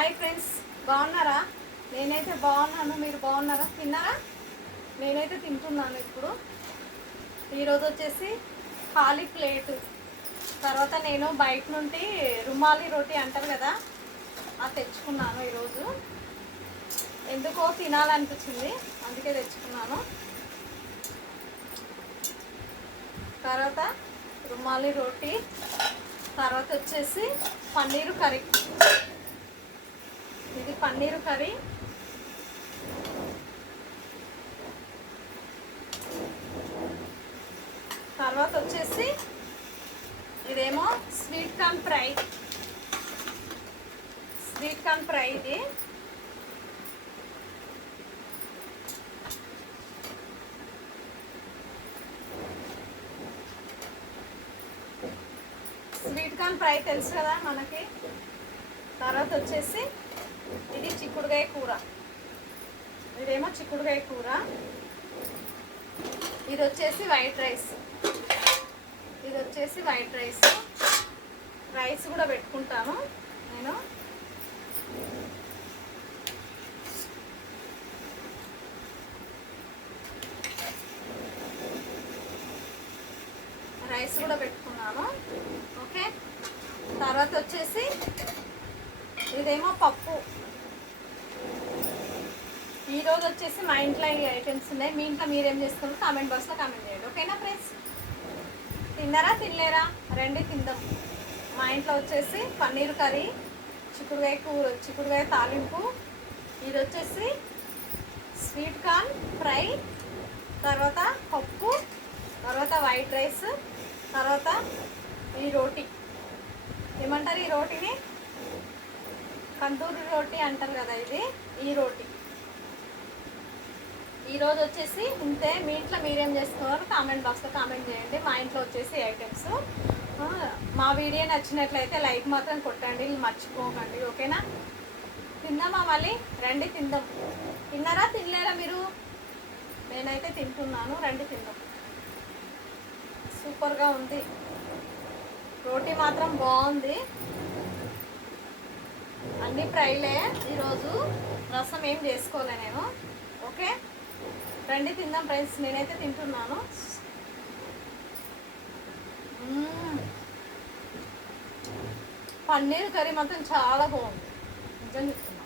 Hi friends, బాగున్నారా? నేనైతే బాగున్నాను. మీరు బాగున్నారా? తిన్నారా? నేనైతే తింటున్నాను ఇప్పుడు. ఈరోజు వచ్చేసి ఖాళీ ప్లేటు, తర్వాత నేను బయట నుండి రుమాలి రోటీ అంటారు కదా, అది తెచ్చుకున్నాను. ఈరోజు ఎందుకో తినాలనిపించింది, అందుకే తెచ్చుకున్నాను. తర్వాత రుమాలి రోటీ, తర్వాత వచ్చేసి పన్నీరు కర్రీ. ఇది పన్నీరు కర్రీ. తర్వాత వచ్చేసి ఇదేమో sweet corn fry. Sweet corn fry ఇది. స్వీట్ కార్న్ ఫ్రై తెలుసు కదా మనకి. తర్వాత వచ్చేసి ఇది చిక్కుడుకాయ కూర. ఇదేమో చిక్కుడుకాయ కూర. ఇది వచ్చేసి వైట్ రైస్. ఇది వచ్చేసి వైట్ రైస్. రైస్ కూడా పెట్టుకుంటాను నేను. రైస్ కూడా పెట్టుకున్నాను. ఓకే. తర్వాత వచ్చేసి ఇదేమో పప్పు. ఈరోజు వచ్చేసి మా ఇంట్లో ఈ ఐటమ్స్ ఉన్నాయి. మీ ఇంట్లో మీరేం చేస్తున్నారు కామెంట్ బాక్స్లో కామెంట్ చేయండి. ఓకేనా ఫ్రెండ్స్? తిన్నారా తినలేరా? రండి తిందాం. మా ఇంట్లో వచ్చేసి పన్నీర్ కర్రీ, చిక్కుడుకాయ కూర, చిక్కుడుకాయ తాలింపు. ఇది వచ్చేసి స్వీట్ కార్న్ ఫ్రై, తర్వాత పప్పు, తర్వాత వైట్ రైస్, తర్వాత ఈ రోటీ. ఏమంటారు ఈ రోటీని? కందూరి రోటీ అంటారు కదా, ఇది ఈ రోటీ. ఈరోజు వచ్చేసి ఇంతే. మీ ఇంట్లో మీరేం చేస్తున్నారు కామెంట్ బాక్స్లో కామెంట్ చేయండి. మా ఇంట్లో వచ్చేసి ఐటమ్స్. మా వీడియో నచ్చినట్లయితే లైక్ మాత్రం కొట్టండి, మర్చిపోకండి. ఓకేనా? తిందామా మళ్ళీ? రండి తిందాం. తిన్నారా తినలేరా మీరు? నేనైతే తింటున్నాను. రండి తిందాం. సూపర్గా ఉంది. రోటీ మాత్రం బాగుంది. అన్ని ఫ్రైలే ఈరోజు. రసం ఏం చేసుకోలే నేను. ఓకే, రండి తిందాం ఫ్రెండ్స్. నేనైతే తింటున్నాను. పన్నీర్ కర్రీ మాత్రం చాలా బాగుంది, నిజం చెప్తున్నా.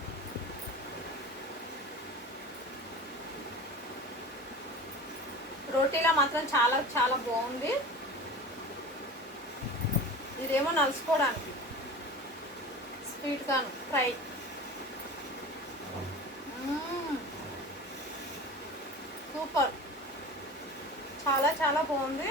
రోటీలా మాత్రం చాలా చాలా బాగుంది. ఇదేమో నలుసుకోవడానికి స్వీట్ కార్న్ ఫ్రై. సూపర్, చాలా చాలా బాగుంది.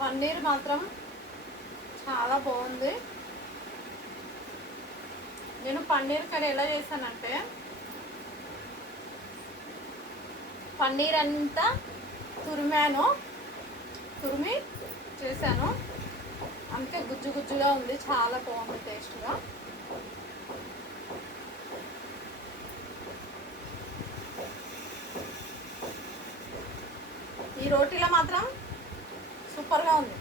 పన్నీర్ మాత్రం చాలా బాగుంది. నేను పన్నీర్ కర్రీ ఎలా చేశానంటే, పన్నీర్ అంతా తురిమి చేశాను. అందుకే గుజ్జు గుజ్జుగా ఉంది, చాలా బాగుంది టేస్ట్గా. ఈ రోటీలో మాత్రం సూపర్గా ఉంది.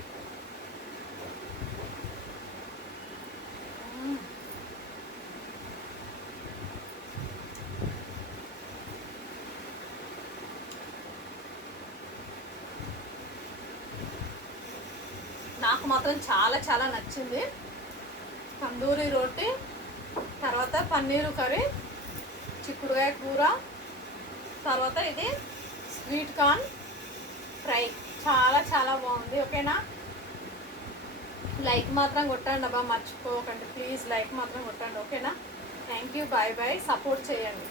నాకు మాత్రం చాలా చాలా నచ్చింది. తందూరి రోటీ, తర్వాత పన్నీరు కర్రీ, చిక్కుడుకాయ కూర, తర్వాత ఇది స్వీట్ కార్న్ ఫ్రై. చాలా చాలా బాగుంది. ఓకేనా? లైక్ మాత్రం కొట్టండి అబ్బా, మర్చిపోకండి ప్లీజ్. లైక్ మాత్రం కొట్టండి. ఓకేనా? Thank you. Bye bye. Support చేయండి.